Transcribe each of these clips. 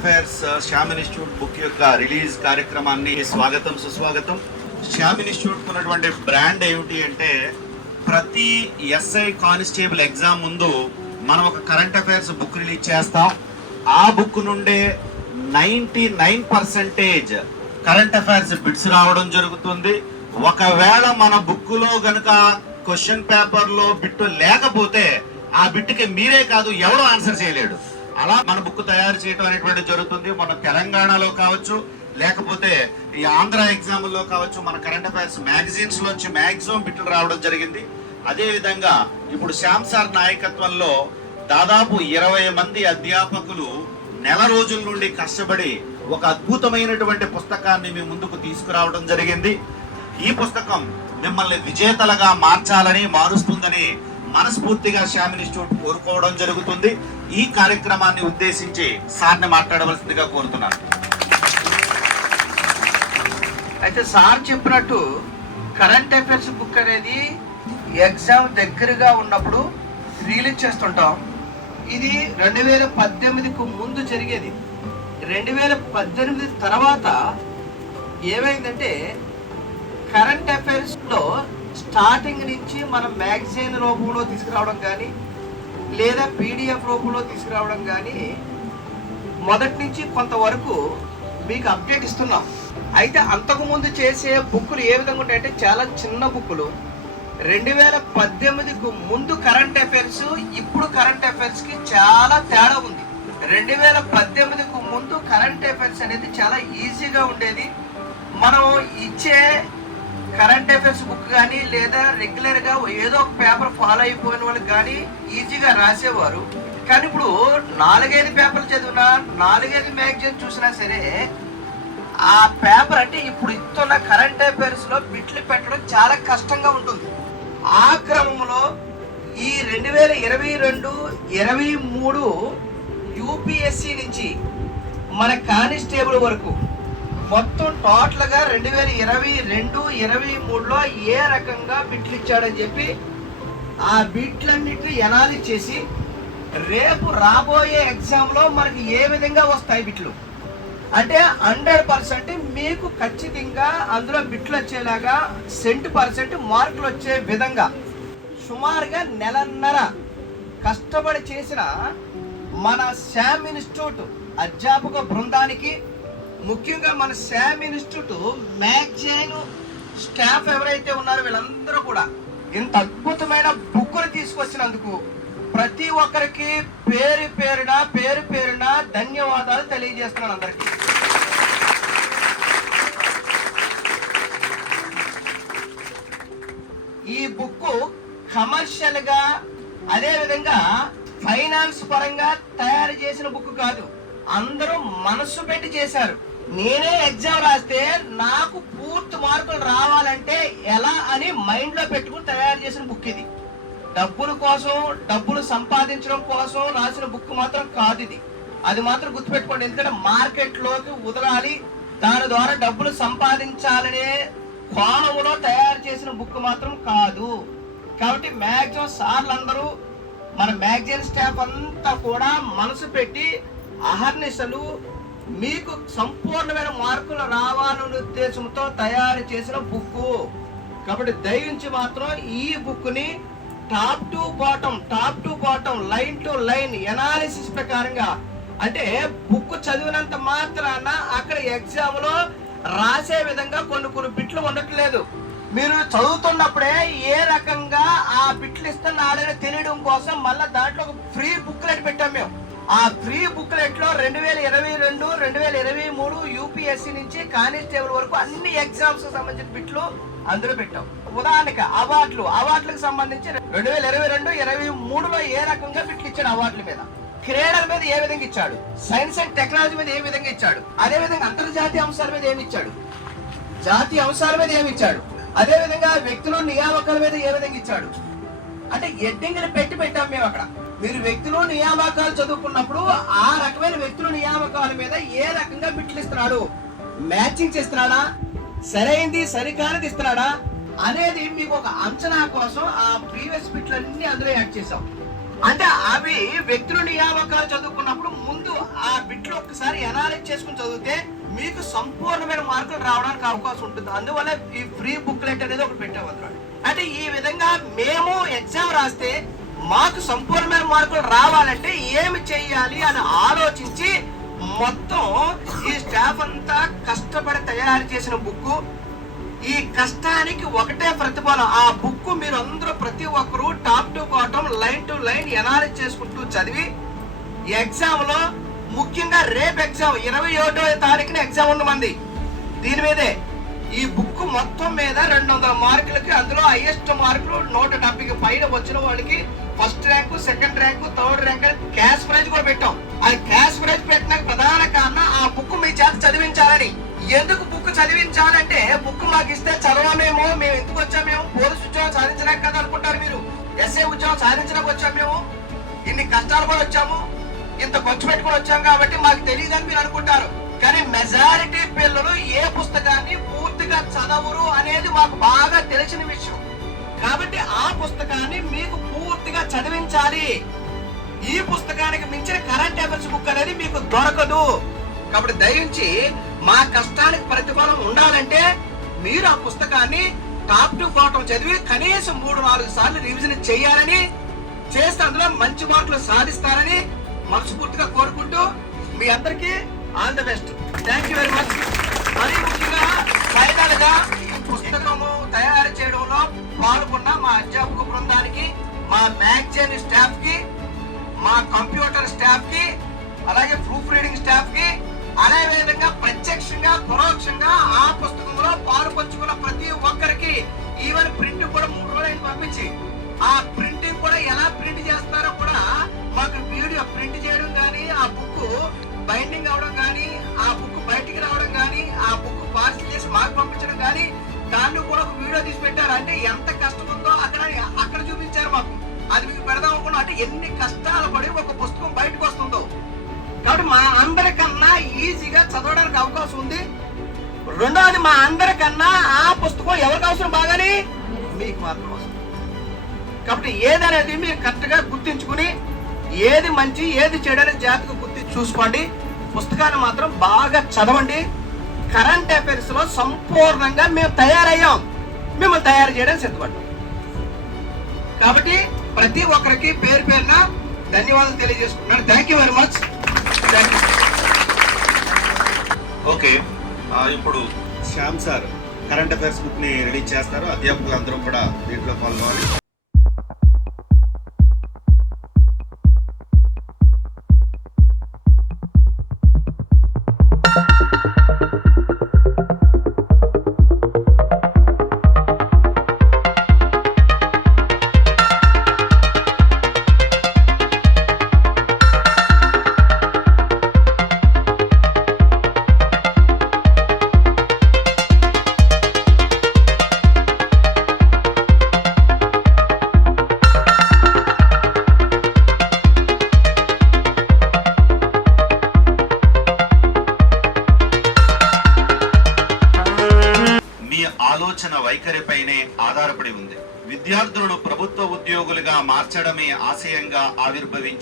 Affairs Shyam institute book యొక్క release కార్యక్రమాన్ని స్వాగతం సుస్వాగతం. శ్యామ్ ఇన్స్టిట్యూట్ ఉన్నటువంటి బ్రాండ్ ఏమిటి అంటే ప్రతి ఎస్ఐ కానిస్టేబుల్ ఎగ్జామ్ ముందు మనం ఒక కరెంట్ అఫైర్స్ బుక్ రిలీజ్ చేస్తాం. ఆ బుక్ నుండే ninety nine percentage current affairs bits రావడం జరుగుతుంది. ఒకవేళ మన బుక్లో గనుక క్వశ్చన్ పేపర్లో బిట్టు లేకపోతే ఆ బిట్టుకి మీరే కాదు ఎవడో ఆన్సర్ చేయలేడు. అలా మన బుక్ తయారు చేయడం అనేటువంటి జరుగుతుంది. మన తెలంగాణలో కావచ్చు లేకపోతే ఈ ఆంధ్ర ఎగ్జామ్లో కావచ్చు మన కరెంట్ అఫైర్స్ మ్యాగజైన్స్ లోంచి మ్యాక్సిమం బిట్లు రావడం జరిగింది. అదే విధంగా ఇప్పుడు శ్యామ్ సార్ నాయకత్వంలో దాదాపు ఇరవై మంది అధ్యాపకులు నెల రోజుల నుండి కష్టపడి ఒక అద్భుతమైనటువంటి పుస్తకాన్ని మీ ముందుకు తీసుకురావడం జరిగింది. ఈ పుస్తకం మిమ్మల్ని విజేతలుగా మార్చాలని మారుస్తుందని మనస్ఫూర్తిగా శ్యామ్ ఇన్స్టిట్యూట్ కోరుకోవడం జరుగుతుంది. ఈ కార్యక్రమాన్ని ఉద్దేశించి సార్ని మాట్లాడవలసిందిగా కోరుతున్నాను. అయితే సార్ చెప్పినట్టు కరెంట్ అఫైర్స్ బుక్ అనేది ఎగ్జామ్ దగ్గరగా ఉన్నప్పుడు రిలీజ్ చేస్తుంటాం. ఇది రెండు వేల పద్దెనిమిదికి ముందు జరిగేది. రెండు వేల పద్దెనిమిది తర్వాత ఏమైందంటే కరెంట్ అఫైర్స్లో స్టార్టింగ్ నుంచి మనం మ్యాగజైన్ రూపంలో తీసుకురావడం కానీ లేదా పీడిఎఫ్ రూపంలో తీసుకురావడం కానీ మొదటి నుంచి కొంతవరకు మీకు అప్డేట్ ఇస్తున్నాం. అయితే అంతకుముందు చేసే బుక్కులు ఏ విధంగా ఉంటాయంటే చాలా చిన్న బుక్కులు. రెండు వేల పద్దెనిమిదికి ముందు కరెంట్ అఫైర్స్ ఇప్పుడు కరెంట్ అఫైర్స్కి చాలా తేడా ఉంది. రెండు వేల పద్దెనిమిదికి ముందు కరెంట్ అఫైర్స్ అనేది చాలా ఈజీగా ఉండేది. మనం ఇచ్చే కరెంట్ అఫైర్స్ బుక్ కానీ లేదా రెగ్యులర్గా ఏదో ఒక పేపర్ ఫాలో అయిపోయిన వాళ్ళకి కానీ ఈజీగా రాసేవారు. కానీ ఇప్పుడు నాలుగైదు పేపర్లు చదివినా నాలుగైదు మ్యాగజైన్ చూసినా సరే ఆ పేపర్ అంటే ఇప్పుడు ఇస్తున్న కరెంట్ అఫైర్స్లో బిట్లు పెట్టడం చాలా కష్టంగా ఉంటుంది. ఆ క్రమంలో ఈ రెండు వేల ఇరవై రెండు ఇరవై మూడు యూపీఎస్సి నుంచి మన కానిస్టేబుల్ వరకు మొత్తం టోటల్గా రెండు వేల ఇరవై రెండు ఇరవై మూడులో ఏ రకంగా బిట్లు ఇచ్చాడని చెప్పి ఆ బిట్లన్నిటిని ఎనాలిస్ చేసి రేపు రాబోయే ఎగ్జామ్లో మనకి ఏ విధంగా వస్తాయి బిట్లు? అంటే హండ్రెడ్ పర్సెంట్ మీకు ఖచ్చితంగా అందులో బిట్లు వచ్చేలాగా సెంట్ పర్సెంట్ మార్కులు వచ్చే విధంగా సుమారుగా నెలన్నర కష్టపడి చేసిన మన శామ్ ఇన్స్టిట్యూట్ అధ్యాపక బృందానికి ముఖ్యంగా మన శామ్ ఇన్స్టిట్యూట్ మ్యాగజైన్ స్టాఫ్ ఎవరైతే ఉన్నారో వీళ్ళందరూ కూడా ఇంత అద్భుతమైన బుక్కులు తీసుకొచ్చినందుకు ప్రతి ఒక్కరికి పేరు పేరున పేరు పేరున ధన్యవాదాలు తెలియజేస్తున్నాను అందరికీ. ఈ బుక్ కమర్షియల్గా అదే విధంగా ఫైనాన్స్ పరంగా తయారు చేసిన బుక్ కాదు. అందరూ మనస్సు పెట్టి చేశారు. నేనే ఎగ్జామ్ రాస్తే నాకు పూర్తి మార్కులు రావాలంటే ఎలా అని మైండ్లో పెట్టుకుని తయారు చేసిన బుక్ ఇది. డబ్బుల కోసం డబ్బులు సంపాదించడం కోసం రాసిన బుక్ మాత్రం కాదు ఇది. అది మాత్రం గుర్తుపెట్టుకోండి ఎందుకంటే మార్కెట్లోకి ఉదరాలి వదలాలి. దాని ద్వారా డబ్బులు సంపాదించాలనే కోణంలో తయారు చేసిన బుక్ మాత్రం కాదు. కాబట్టి మ్యాక్సిమం సార్లు అందరూ మన మ్యాగజైన్ స్టాఫ్ అంతా కూడా మనసు పెట్టి అహర్నిశలు మీకు సంపూర్ణమైన మార్కులు రావాలనే ఉద్దేశంతో తయారు చేసిన బుక్ కాబట్టి దయించి మాత్రం ఈ బుక్ని top to bottom top to bottom line to line analysis ప్రకారంగా అంటే బుక్ చదివినంత మాత్రాన అక్కడ ఎగ్జామ్లో రాసే విధంగా కొన్ని కొన్ని బిట్లు ఉండట్లేదు. మీరు చదువుతున్నప్పుడే ఏ రకంగా ఆ బిట్లు ఇస్తున్నాడని తెలియడం కోసం మళ్ళీ దాంట్లో ఒక ఫ్రీ బుక్లెట్ పెట్టాం మేము. ఆ ఫ్రీ బుక్లెట్లో రెండు వేల ఇరవై రెండు రెండు వేల ఇరవై మూడు యూపీఎస్సీ నుంచి కానిస్టేబుల్ వరకు అన్ని ఎగ్జామ్స్ సంబంధించిన బిట్లు అందులో పెట్టాం. ఉదాహరణకి అవార్డులు. అవార్డులకు సంబంధించి రెండు వేల ఇరవై రెండు ఇరవై మూడులో ఏ రకంగా బిట్లు ఇచ్చాడు అవార్డుల మీద? క్రీడల మీద ఏ విధంగా ఇచ్చాడు? సైన్స్ అండ్ టెక్నాలజీ మీద ఏ విధంగా ఇచ్చాడు? అదే విధంగా అంతర్జాతీయ అంశాల మీద ఏమి ఇచ్చాడు? జాతీయ అంశాల మీద ఏమి ఇచ్చాడు? అదే విధంగా వ్యక్తులు నియామకాల మీద ఏ విధంగా ఇచ్చాడు? అంటే ఎడ్డింగ్ని పెట్టి పెట్టాం మేము అక్కడ. మీరు వ్యక్తులు నియామకాలు చదువుకున్నప్పుడు ఆ రకమైన వ్యక్తులు నియామకాల మీద ఏ రకంగా బిట్లు ఇస్తున్నాడు? మ్యాచింగ్ చేస్తున్నాడా? సరైంది సరికానిది ఇస్తున్నాడా? అనేది మీకు ఒక అంచనా కోసం ఆ ప్రీవియస్ బిట్లన్నీ అందులో యాడ్ చేసాం అంటే అవి వ్యక్తుల నియామకాలు చదువుకున్నప్పుడు ముందు ఆ బిట్లు ఒక్కసారి ఎనాలిజ్ చేసుకుని చదివితే మీకు సంపూర్ణమైన మార్కులు రావడానికి అవకాశం ఉంటుంది. అందువల్ల ఈ ఫ్రీ బుక్లెట్ అనేది ఒకటి పెట్టేవాళ్ళు అంటే ఈ విధంగా మేము ఎగ్జామ్ రాస్తే మాకు సంపూర్ణమైన మార్కులు రావాలంటే ఏమి చెయ్యాలి అని ఆలోచించి మొత్తం ఈ స్టాఫ్ అంతా కష్టపడి తయారు చేసిన బుక్ ఈ కష్టానికి ఒకటే ప్రతిఫలం. ఆ బుక్ మీరు అందరూ ప్రతి ఒక్కరూ top to bottom line to line analyse చేసుకుంటూ చదివి ఎగ్జామ్లో ముఖ్యంగా రేపు ఎగ్జామ్ ఇరవై ఒకటో తారీఖున ఎగ్జామ్ ఉంది మంది. దీని మీదే ఈ బుక్ మొత్తం మీద రెండు వందల మార్కులకి అందులో హైయెస్ట్ మార్కులు నూట డెబ్బైకి పైన వచ్చిన వాళ్ళకి first rank second rank third rank cash prize కూడా పెట్టాం. ఆ క్యాష్ ప్రైజ్ పెట్టడానికి ప్రధాన కారణం ఆ బుక్ మీ చేత చదివించాలని. ఎందుకు బుక్ చదివించాలంటే బుక్ మాకు ఇస్తే చదవమేమో మేము ఎందుకు వచ్చామేమో పోలీసు ఉద్యోగం సాధించడానికి కదా అనుకుంటారు మీరు. ఎస్ఏ ఉద్యోగం సాధించడానికి వచ్చామేమో ఇన్ని కష్టాలు కూడా వచ్చాము. ఇంత ఖర్చు పెట్టుకుని వచ్చాం కాబట్టి మాకు తెలియదని మీరు అనుకుంటారు. కానీ మెజారిటీ పిల్లలు ఏ పుస్తకాన్ని పూర్తిగా చదవరు అనేది మాకు బాగా తెలిసిన విషయం. కాబట్టి ఆ పుస్తకాన్ని మీకు పూర్తిగా చదివించాలి. ఈ పుస్తకానికి మించిన కరెంట్ అఫైర్స్ బుక్ అనేది మీకు దొరకదు. కాబట్టి దయించి మా కష్టానికి ప్రతిఫలం ఉండాలంటే మీరు ఆ పుస్తకాన్ని టాప్ టు బాటం చదివి కనీసం మూడు నాలుగు సార్లు రివిజన్ చేయాలని చేస్తే అందులో మంచి మార్కులు సాధిస్తారని మనస్ఫూర్తిగా కోరుకుంటూ మీ అందరికీ all the best thank you very much మరి ముఖ్యంగా ఫైనల్గా ఈ పుస్తకము తయారు చేయడంలో పాల్గొన్న మా అధ్యాపక బృందానికి మా మ్యాగజైన్ స్టాఫ్కి మా కంప్యూటర్ స్టాఫ్కి అలాగే ప్రూఫ్ రీడింగ్ స్టాఫ్కి అదే విధంగా ప్రత్యక్షంగా పరోక్షంగా ఆ పుస్తకంలో పాలు పంచుకున్న ప్రతి ఒక్కరికి ఈవెన్ ప్రింట్ కూడా మూడు రోజులు పంపించి. ఆ ప్రింటింగ్ కూడా ఎలా ప్రింట్ చేస్తారో కూడా మాకు వీడియో ప్రింట్ చేయడం కానీ ఆ బుక్ బైండింగ్ అవడం కానీ ఆ బుక్ బయటికి రావడం కానీ ఆ బుక్ పార్సిల్ చేసి మాకు పంపించడం కానీ దాన్ని కూడా ఒక వీడియో తీసి పెట్టారు. అంటే ఎంత ఎన్ని కష్టాలు పడి ఒక పుస్తకం బయటకు వస్తుందో. కాబట్టి మా అందరికన్నా ఈజీగా చదవడానికి అవకాశం ఉంది. రెండవది మా అందరికన్నా ఆ పుస్తకం ఎవరికి అవసరం బాగాని? మీకు మాత్రం అవసరం. కాబట్టి ఏదనేది మీరు కరెక్ట్గా గుర్తించుకుని ఏది మంచి ఏది చెడు అనేది జాగ్రత్తగా గుర్తి చూసుకోండి. పుస్తకాన్ని మాత్రం బాగా చదవండి. కరెంట్ అఫైర్స్లో సంపూర్ణంగా మేము తయారయ్యాం. మిమ్మల్ని తయారు చేయడానికి సిద్ధపడ్డాం. కాబట్టి ప్రతి ఒక్కరికి పేరు పేరున ధన్యవాదాలు తెలియజేసుకుంటున్నాను. Thank you very much thank you okay ఇప్పుడు శ్యామ్ సార్ కరెంట్ అఫైర్స్ బుక్ని రిలీజ్ చేస్తారు. అధ్యాపకులు అందరూ కూడా దీంట్లో పాల్గొనాలి.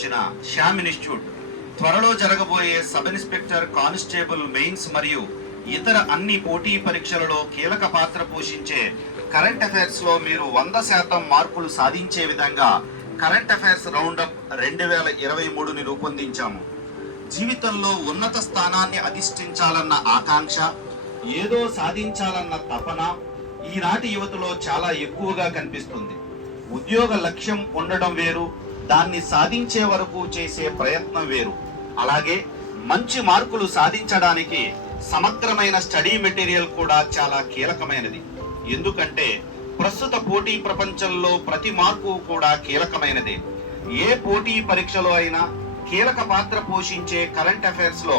సంబంధించిన శ్యామ్ ఇన్స్టిట్యూట్ త్వరలో జరగబోయే సబ్ ఇన్స్పెక్టర్ కానిస్టేబుల్ మెయిన్స్ మరియు ఇతర అన్ని పోటీ పరీక్షలలో కీలక పాత్ర పోషించే కరెంట్ అఫైర్స్లో మీరు వంద శాతం మార్కులు సాధించే విధంగా కరెంట్ అఫైర్స్ రౌండప్ రెండు వేల ఇరవై మూడుని రూపొందించాము. జీవితంలో ఉన్నత స్థానాన్ని అధిష్ఠించాలన్న ఆకాంక్ష ఏదో సాధించాలన్న తపన ఈనాటి యువతలో చాలా ఎక్కువగా కనిపిస్తుంది. ఉద్యోగ లక్ష్యం ఉండడం వేరు దాన్ని సాధించే వరకు చేసే ప్రయత్నం వేరు. అలాగే మంచి మార్కులు సాధించడానికి సమగ్రమైన స్టడీ మెటీరియల్ కూడా చాలా కీలకమైనది. ఎందుకంటే ప్రస్తుత పోటీ ప్రపంచంలో ప్రతి మార్కు కూడా కీలకమైనదే. ఏ పోటీ పరీక్షలో అయినా కీలక పాత్ర పోషించే కరెంట్ అఫైర్స్లో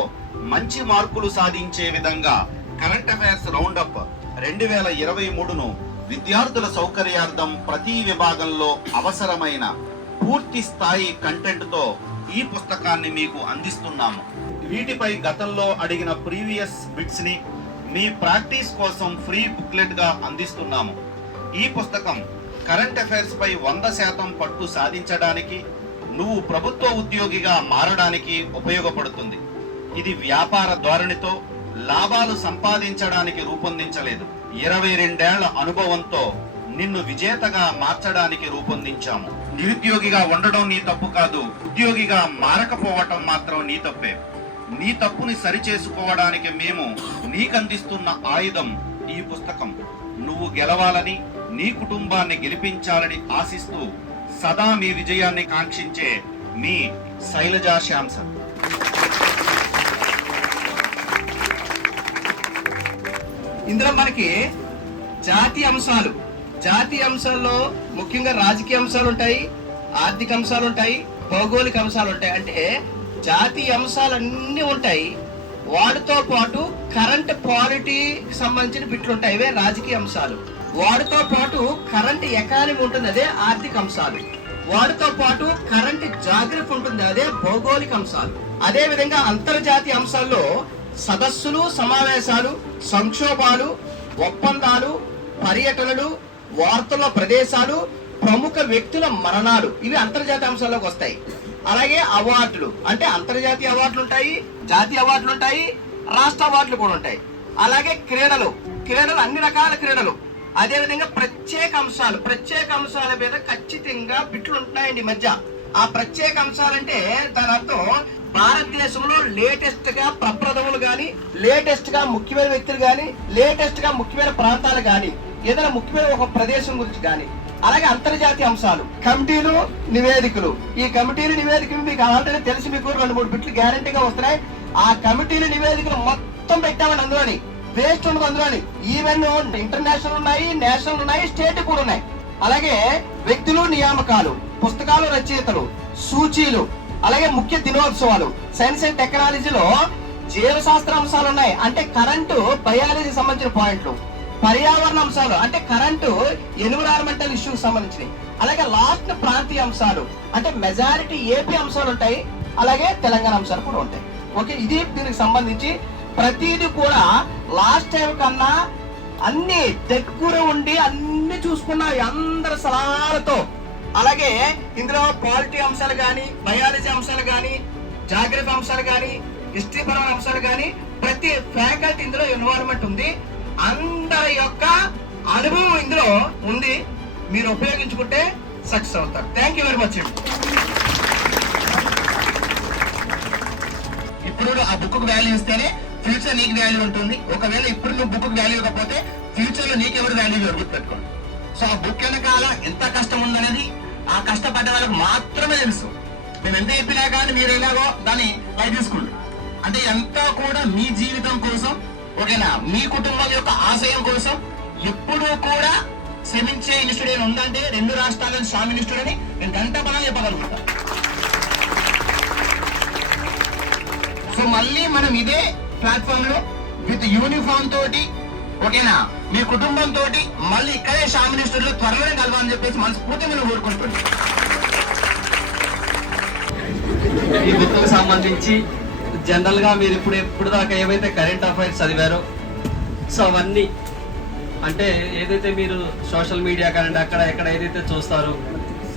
మంచి మార్కులు సాధించే విధంగా కరెంట్ అఫైర్స్ రౌండప్ రెండు వేల ఇరవై మూడును విద్యార్థుల సౌకర్యార్థం ప్రతి విభాగంలో అవసరమైన పూర్తి స్థాయి కంటెంట్తో ఈ పుస్తకాన్ని మీకు అందిస్తున్నాము. వీటిపై గతంలో అడిగిన ప్రీవియస్ బిట్స్ని మీ ప్రాక్టీస్ కోసం ఫ్రీ బుక్లెట్గా అందిస్తున్నాము. ఈ పుస్తకం కరెంట్ అఫైర్స్పై వంద శాతం పట్టు సాధించడానికి నువ్వు ప్రభుత్వ ఉద్యోగిగా మారడానికి ఉపయోగపడుతుంది. ఇది వ్యాపార ధోరణితో లాభాలు సంపాదించడానికి రూపొందించలేదు. ఇరవై రెండేళ్ళ అనుభవంతో నిన్ను విజేతగా మార్చడానికి రూపొందించాము. నిరుద్యోగిగా ఉండడం నీ తప్పు కాదు. ఉద్యోగిగా మారకపోవటం మాత్రం నీ తప్పే. నీ తప్పుని సరిచేసుకోవడానికి మేము నీకందిస్తున్న ఆయుధం ఈ పుస్తకం. నువ్వు గెలవాలని నీ కుటుంబాన్ని గెలిపించాలని ఆశిస్తూ సదా మీ విజయాన్ని కాంక్షించే మీ శైలజా శ్యాంసన్ ఇందులో మనకి జాతీయ అంశాలు. జాతీయ అంశాల్లో ముఖ్యంగా రాజకీయ అంశాలు ఉంటాయి ఆర్థిక అంశాలు ఉంటాయి భౌగోళిక అంశాలు ఉంటాయి. అంటే జాతీయ అంశాలు అన్నీ ఉంటాయి. వాటితో పాటు కరెంట్ పాలిటీకి సంబంధించిన బిట్లు ఉంటాయి. ఇవే రాజకీయ అంశాలు. వాటితో పాటు కరెంట్ ఎకానమీ ఉంటుంది అదే ఆర్థిక అంశాలు. వాటితో పాటు కరెంట్ జాగ్రఫీ ఉంటుంది అదే భౌగోళిక అంశాలు. అదే విధంగా అంతర్జాతీయ అంశాల్లో సదస్సులు సమావేశాలు సంక్షోభాలు ఒప్పందాలు పర్యటనలు వార్తల ప్రదేశాలు ప్రముఖ వ్యక్తుల మరణాలు ఇవి అంతర్జాతీయ అంశాల్లోకి వస్తాయి. అలాగే అవార్డులు అంటే అంతర్జాతీయ అవార్డులు ఉంటాయి జాతీయ అవార్డులు ఉంటాయి రాష్ట్ర అవార్డులు కూడా ఉంటాయి. అలాగే క్రీడలు క్రీడలు అన్ని రకాల క్రీడలు. అదేవిధంగా ప్రత్యేక అంశాలు ప్రత్యేక అంశాల మీద ఖచ్చితంగా బిట్లు ఉంటాయండి మధ్య. ఆ ప్రత్యేక అంశాలంటే దాని అర్థం భారతదేశంలో లేటెస్ట్గా ప్రప్రథములు కానీ లేటెస్ట్గా ముఖ్యమైన వ్యక్తులు కానీ లేటెస్ట్గా ముఖ్యమైన ప్రాంతాలు కానీ ఏదైనా ముఖ్యమైన ఒక ప్రదేశం గురించి కానీ అలాగే అంతర్జాతీయ అంశాలు. కమిటీలు నివేదికలు. ఈ కమిటీలు నివేదికలు మీకు ఆల్రెడీ తెలిసి మీకు రెండు మూడు బిట్లు గ్యారంటీగా వస్తున్నాయి. ఆ కమిటీలు నివేదికలు మొత్తం పెట్టామండి అందులోని. వేస్ట్ ఉండదు అందులోని. ఈవెన్ ఇంటర్నేషనల్ ఉన్నాయి నేషనల్ ఉన్నాయి స్టేట్ కూడా ఉన్నాయి. అలాగే వ్యక్తులు నియామకాలు పుస్తకాలు రచయితలు సూచీలు అలాగే ముఖ్య దినోత్సవాలు. సైన్స్ అండ్ టెక్నాలజీలో జీవశాస్త్ర అంశాలు ఉన్నాయి. అంటే కరెంటు బయాలజీ సంబంధించిన పాయింట్లు పర్యావరణ అంశాలు అంటే కరెంటు ఎన్విరాన్మెంటల్ ఇష్యూకి సంబంధించినవి. అలాగే లాస్ట్ ప్రాంతీయ అంశాలు అంటే మెజారిటీ ఏపీ అంశాలు ఉంటాయి అలాగే తెలంగాణ అంశాలు కూడా ఉంటాయి. ఓకే ఇది దీనికి సంబంధించి ప్రతిదీ కూడా లాస్ట్ టైం కన్నా అన్ని దగ్గర ఉండి అన్ని చూసుకున్న అందరి సలహాలతో అలాగే ఇందులో పాలిటీ అంశాలు కానీ బయాలజీ అంశాలు కానీ జాగ్రఫీ అంశాలు కానీ హిస్టరీ పరమైన అంశాలు కానీ ప్రతి ఫ్యాకల్టీ ఇందులో ఎన్వైరన్మెంట్ ఉంది. అందరి యొక్క అనుభవం ఇందులో ఉంది. మీరు ఉపయోగించుకుంటే సక్సెస్ అవుతారు. థ్యాంక్ యూ వెరీ మచ్ ఇప్పుడు ఆ బుక్ వాల్యూ ఇస్తేనే ఫ్యూచర్ నీకు వాల్యూ ఉంటుంది. ఒకవేళ ఇప్పుడు నువ్వు బుక్ వాల్యూ ఇవ్వకపోతే ఫ్యూచర్లో నీకెవరు వాల్యూ జరుగుతుంది పెట్టుకోండి సో ఆ బుక్ వెనకాల ఎంత కష్టం ఉందనేది ఆ కష్టపడ్డ వాళ్ళకి మాత్రమే తెలుసు. మేము ఎంత చెప్పినా కానీ మీరు ఎలాగో దాన్ని లైట్ తీసుకోండి అంటే ఎంతో కూడా మీ జీవితం కోసం ఓకేనా? మీ కుటుంబం యొక్క ఆశయం కోసం ఎప్పుడూ కూడా శ్రమించే ఇన్స్టిట్యూట్ ఉందంటే రెండు రాష్ట్రాలను స్వామి ఇన్స్టిట్యూట్ అని నేను గంట బలం చెప్పగలుగుతా. సో మళ్ళీ మనం ఇదే ప్లాట్ఫామ్లో విత్ యూనిఫామ్ తోటి ఓకేనా? మీ కుటుంబం తోటి మళ్ళీ ఇక్కడే స్వామి మినిస్టర్లో త్వరలోనే కలవాలని చెప్పేసి మనస్ఫూర్తి మనం కోరుకుంటున్నాం ఈ గుర్తుకు సంబంధించి జనరల్గా మీరు ఇప్పుడు ఇప్పుడు దాకా ఏవైతే కరెంట్ అఫైర్స్ చదివారో సో అవన్నీ అంటే ఏదైతే మీరు సోషల్ మీడియా కానీ అక్కడ ఎక్కడ ఏదైతే చూస్తారో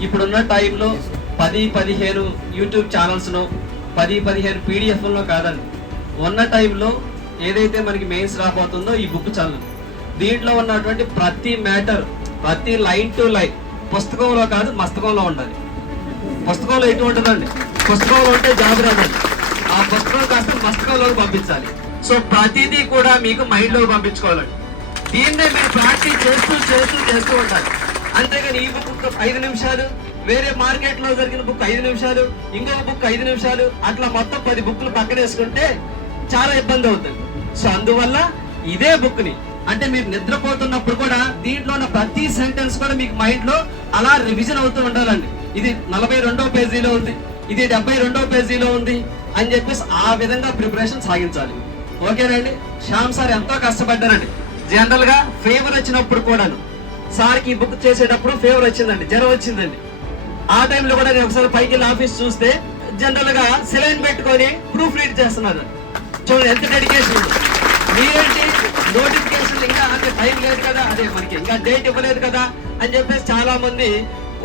ఇప్పుడున్న టైంలో పది పదిహేను యూట్యూబ్ ఛానల్స్లో పది పదిహేను పీడిఎఫ్లను కాదండి. ఉన్న టైంలో ఏదైతే మనకి మెయిన్స్ రాబోతుందో ఈ బుక్ చదువు దీంట్లో ఉన్నటువంటి ప్రతి మ్యాటర్ ప్రతి లైన్ టు లైన్ పుస్తకంలో కాదు మస్తకంలో ఉండాలి. పుస్తకంలో ఎటు ఉంటుందండి పుస్తకంలో ఉంటే జాబ్ రాదండి. ఆ పుస్తకం కాస్త పుస్తకంలో పంపించాలి. సో ప్రతిదీ కూడా మీకు మైండ్లో పంపించుకోవాలండి. దీన్నే మీరు ప్రాక్టీస్ చేస్తూ చేస్తూ చేస్తూ ఉండాలి. అంతేగాని ఈ బుక్ ఐదు నిమిషాలు వేరే మార్కెట్లో జరిగిన బుక్ ఐదు నిమిషాలు ఇంకొక బుక్ ఐదు నిమిషాలు అట్లా మొత్తం పది బుక్లు పక్కన వేసుకుంటే చాలా ఇబ్బంది అవుతుంది. సో అందువల్ల ఇదే బుక్ని అంటే మీరు నిద్రపోతున్నప్పుడు కూడా దీంట్లో ఉన్న ప్రతి సెంటెన్స్ కూడా మీకు మైండ్లో అలా రివిజన్ అవుతూ ఉండాలండి. ఇది నలభై రెండో పేజీలో ఉంది ఇది డెబ్బై రెండో పేజీలో ఉంది అని చెప్పేసి ఆ విధంగా ప్రిపరేషన్ సాగించాలి. ఓకేనండి శ్యామ్ సార్ ఎంతో కష్టపడ్డారండి. జనరల్గా ఫేవర్ వచ్చినప్పుడు కూడాను. సార్కి బుక్ చేసేటప్పుడు ఫేవర్ వచ్చిందండి జ్వరం వచ్చిందండి. ఆ టైంలో కూడా నేను ఒకసారి పైకి వెళ్ళి ఆఫీస్ చూస్తే జనరల్గా సెలైన్ పెట్టుకొని ప్రూఫ్ రీడ్ చేస్తున్నారు. చూడండి ఎంత డెడికేషన్ ఉంది. మీరేంటి? నోటిఫికేషన్ ఇంకా అంటే టైం లేదు కదా అదే మనకి ఇంకా డేట్ ఇవ్వలేదు కదా అని చెప్పేసి చాలా మంది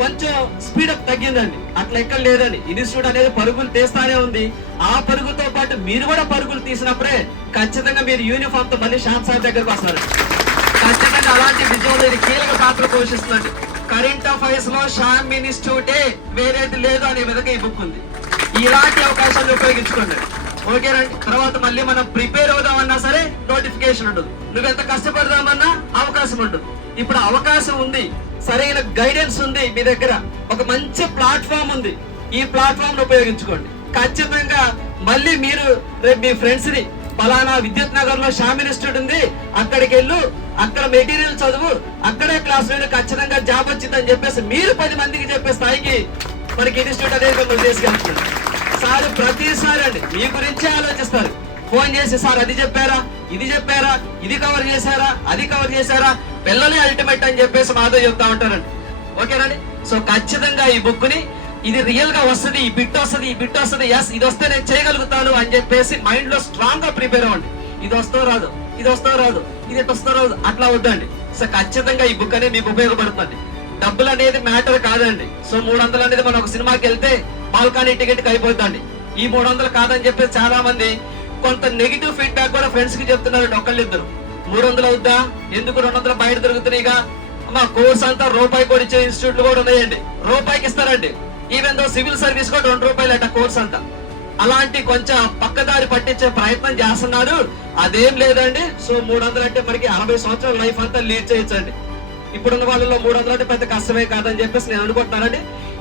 కొంచెం స్పీడప్ తగ్గిందండి. అట్లా ఎక్కడ లేదని ఇన్స్టిట్యూట్ అనేది పరుగులు తీస్తానే ఉంది. ఆ పరుగుతో పాటు మీరు కూడా పరుగులు తీసినప్పుడే ఖచ్చితంగా మీరు యూనిఫామ్తో మళ్ళీ శ్యామ్ సార్ దగ్గరకు వస్తారు. ఖచ్చితంగా అలాంటి విజయంలో ఇది కీలక పాత్ర పోషిస్తుందండి. కరెంట్ అఫైర్స్లో శ్యామ్ ఇన్స్టిట్యూటే వేరేది లేదు అనే విధంగా ఈ బుక్ ఉంది. ఇలాంటి అవకాశాలు ఉపయోగించుకోండి. ఓకేనండి? తర్వాత మళ్ళీ మనం ప్రిపేర్ అవుదామన్నా సరే నోటిఫికేషన్ ఉండదు. నువ్వెంత కష్టపడదామన్నా అవకాశం ఉండదు. ఇప్పుడు అవకాశం ఉంది. సరైన గైడెన్స్ ఉంది మీ దగ్గర. ఒక మంచి ప్లాట్ఫామ్ ఉంది. ఈ ప్లాట్ఫామ్ను ఉపయోగించుకోండి. ఖచ్చితంగా మళ్ళీ మీరు రేపు మీ ఫ్రెండ్స్ని పలానా విద్యుత్ నగర్లో షామ్ ఇన్స్టిట్యూట్ ఉంది. అక్కడికి వెళ్ళు. అక్కడ మెటీరియల్ చదువు. అక్కడే క్లాస్ విని ఖచ్చితంగా జాబ్ వచ్చిందని చెప్పేసి మీరు పది మందికి చెప్పే స్థాయికి మనకి ఇన్స్టిట్యూట్ అనేది మిమ్మల్ని తీసుకెళ్తుంది సార్ ప్రతిసారి అండి మీ గురించే ఆలోచిస్తారు. ఫోన్ చేసి సార్ అది చెప్పారా? ఇది చెప్పారా? ఇది కవర్ చేశారా? అది కవర్ చేశారా? పిల్లలే అల్టిమేట్ అని చెప్పేసి మాతో చెప్తా ఉంటారండి. ఓకేనండి సో ఖచ్చితంగా ఈ బుక్ని ఇది రియల్గా వస్తుంది ఈ బిట్ వస్తుంది ఈ బిట్ వస్తుంది. ఎస్ ఇది వస్తే నేను చేయగలుగుతాను అని చెప్పేసి మైండ్లో స్ట్రాంగ్గా ప్రిపేర్ అవ్వండి. ఇది వస్తో రాదు ఇది వస్తో రాదు ఇది ఎటు వస్తో రాదు అట్లా వద్దండి. సో ఖచ్చితంగా ఈ బుక్ అనేది మీకు ఉపయోగపడుతుంది. డబ్బులు అనేది మ్యాటర్ కాదండి. సో మూడు వందలు అనేది మనం ఒక సినిమాకి వెళ్తే బాల్కనీ టికెట్కి అయిపోద్దండి. ఈ మూడు వందలు కాదని చెప్పేసి చాలా మంది కొంత నెగిటివ్ ఫీడ్బ్యాక్ కూడా ఫ్రెండ్స్కి చెప్తున్నారు ఒకళ్ళిద్దరు మూడు వందలు అవుద్దా? ఎందుకు రెండు వందలు బయట దొరుకుతున్నాయిగా? మా కోర్స్ అంతా రూపాయి కూడా ఇచ్చే ఇన్స్టిట్యూట్లు కూడా ఉన్నాయండి. రూపాయికి ఇస్తారండి. ఈవెన్ దో సివిల్ సర్వీస్ కూడా రెండు రూపాయలు అట కోర్స్ అంతా. అలాంటి కొంచెం పక్కదారి పట్టించే ప్రయత్నం చేస్తున్నారు. అదేం లేదండి. సో మూడు వందలు అంటే మనకి అరవై సంవత్సరాల లైఫ్ అంతా లీడ్ చేయొచ్చండి. ఇప్పుడున్న వాళ్ళలో మూడు వందలు అంటే పెద్ద కష్టమే కాదని చెప్పేసి నేను అనుకుంటున్నానండి.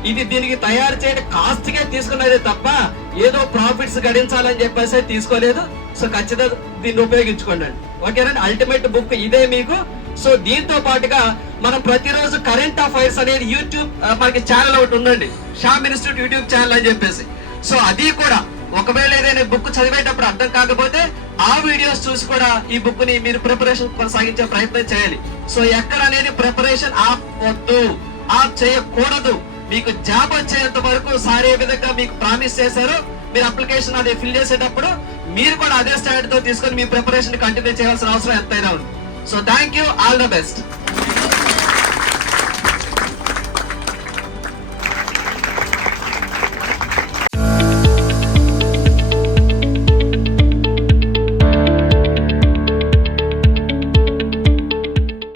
ఇది దీనికి తయారు చేయడం కాస్ట్గా తీసుకున్నదే తప్ప ఏదో ప్రాఫిట్స్ గడించాలని చెప్పేసి తీసుకోలేదు. సో ఖచ్చితంగా దీన్ని ఉపయోగించుకోండి. ఓకేనండి అల్టిమేట్ బుక్ ఇదే మీకు. సో దీంతో పాటుగా మనం ప్రతిరోజు కరెంట్ అఫైర్స్ అనేది యూట్యూబ్ మనకి ఛానల్ ఒకటి ఉందండి. షామ్ ఇన్స్టిట్యూట్ యూట్యూబ్ ఛానల్ అని చెప్పేసి. సో అది కూడా ఒకవేళ ఏదైనా బుక్ చదివేటప్పుడు అర్థం కాకపోతే ఆ వీడియోస్ చూసి కూడా ఈ బుక్ని మీరు ప్రిపరేషన్ కొనసాగించే ప్రయత్నం చేయాలి. సో ఎక్కడ అనేది ప్రిపరేషన్ ఆప్ వద్దు ఆప్ చేయకూడదు. మీకు జాబ్ వచ్చేంత వరకు సారే విధంగా మీకు ప్రామిస్ చేశారు. మీరు అప్లికేషన్ అది ఫిల్ చేసేటప్పుడు మీరు కూడా అదే స్టాండ్తో తీసుకొని మీ ప్రిపరేషన్ కంటిన్యూ చేయాల్సిన అవసరం ఎంతైనా ఉంది. So thank you all the best